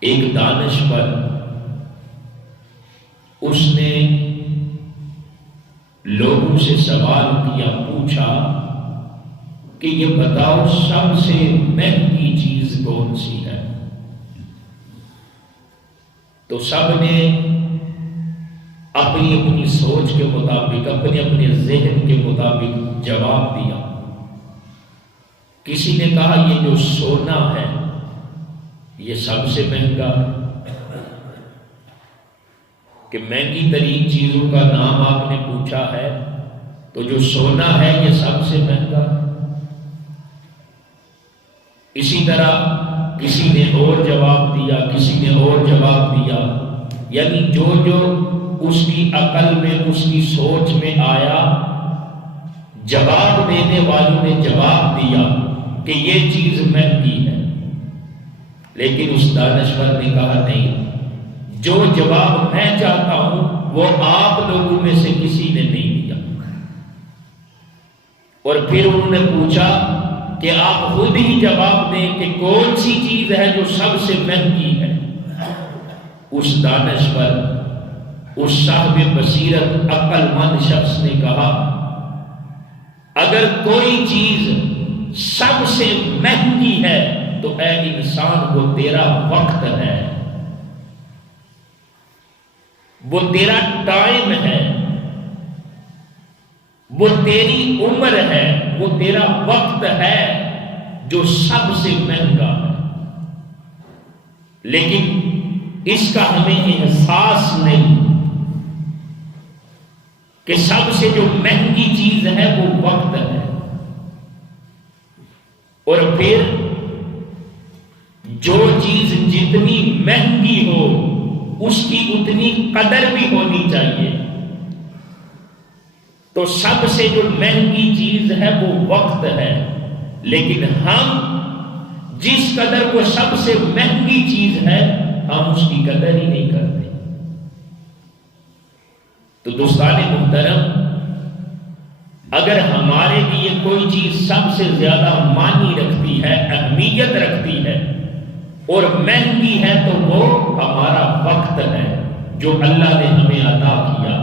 ایک دانشور اس نے لوگوں سے سوال کیا، پوچھا کہ یہ بتاؤ سب سے مہنگی چیز کون سی ہے؟ تو سب نے اپنی اپنی سوچ کے مطابق، اپنے اپنے ذہن کے مطابق جواب دیا۔ کسی نے کہا یہ جو سونا ہے یہ سب سے مہنگا ہے، کہ مہنگی ترین چیزوں کا نام آپ نے پوچھا ہے تو جو سونا ہے یہ سب سے مہنگا ہے۔ اسی طرح کسی نے اور جواب دیا، کسی نے اور جواب دیا، یعنی جو جو اس کی عقل میں، اس کی سوچ میں آیا، جواب دینے والوں نے جواب دیا کہ یہ چیز مہنگی ہے۔ لیکن اس دانشور نے کہا نہیں، جو جواب میں چاہتا ہوں وہ آپ لوگوں میں سے کسی نے نہیں دیا۔ اور پھر انہوں نے پوچھا کہ آپ خود ہی جواب دیں کہ کون سی چیز ہے جو سب سے مہنگی ہے۔ اس دانشور، اس صاحب بصیرت عقل مند شخص نے کہا اگر کوئی چیز سب سے مہنگی ہے تو اے انسان وہ تیرا وقت ہے، وہ تیرا ٹائم ہے، وہ تیری عمر ہے، وہ تیرا وقت ہے جو سب سے مہنگا ہے۔ لیکن اس کا ہمیں احساس نہیں کہ سب سے جو مہنگی چیز ہے وہ وقت ہے۔ اور پھر جو چیز جتنی مہنگی ہو اس کی اتنی قدر بھی ہونی چاہیے۔ تو سب سے جو مہنگی چیز ہے وہ وقت ہے، لیکن ہم جس قدر وہ سب سے مہنگی چیز ہے ہم اس کی قدر ہی نہیں کرتے۔ تو دوستان محترم، اگر ہمارے لیے کوئی چیز سب سے زیادہ معنی رکھتی ہے، اہمیت رکھتی ہے اور مہنگی ہے تو وہ ہمارا وقت ہے جو اللہ نے ہمیں عطا کیا۔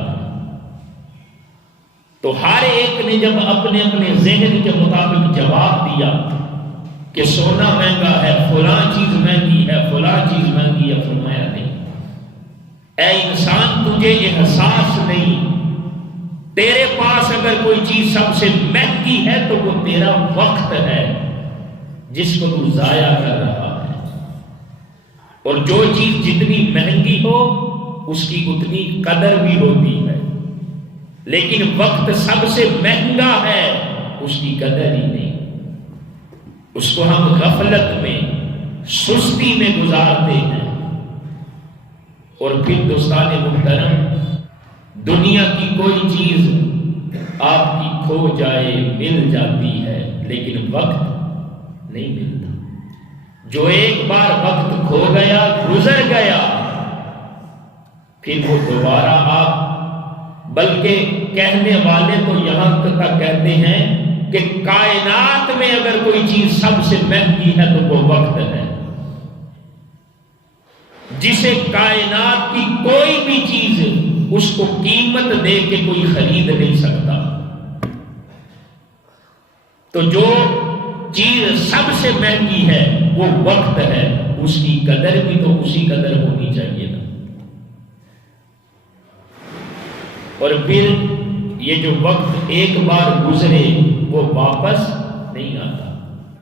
تو ہر ایک نے جب اپنے اپنے ذہن کے مطابق جواب دیا کہ سونا مہنگا ہے، فلاں چیز مہنگی ہے، فلاں چیز مہنگی ہے، فرمایا نہیں، اے انسان تجھے احساس نہیں، تیرے پاس اگر کوئی چیز سب سے مہنگی ہے تو وہ تیرا وقت ہے جس کو تو ضائع کر رہا ہے۔ اور جو چیز جتنی مہنگی ہو اس کی اتنی قدر بھی ہوتی ہے، لیکن وقت سب سے مہنگا ہے اس کی قدر ہی نہیں، اس کو ہم غفلت میں، سستی میں گزارتے ہیں۔ اور پھر دوستان محترم، دنیا کی کوئی چیز آپ کی کھو جائے مل جاتی ہے لیکن وقت نہیں ملتا۔ جو ایک بار وقت کھو گیا، گزر گیا، پھر وہ دوبارہ آپ، بلکہ کہنے والے تو یہاں تک کہتے ہیں کہ کائنات میں اگر کوئی چیز سب سے مہنگی ہے تو وہ وقت ہے، جسے کائنات کی کوئی بھی چیز اس کو قیمت دے کے کوئی خرید نہیں سکتا۔ تو جو چیز سب سے مہنگی ہے وہ وقت ہے، اس کی قدر بھی تو اسی قدر ہونی چاہیے نا۔ اور پھر یہ جو وقت ایک بار گزرے وہ واپس نہیں آتا۔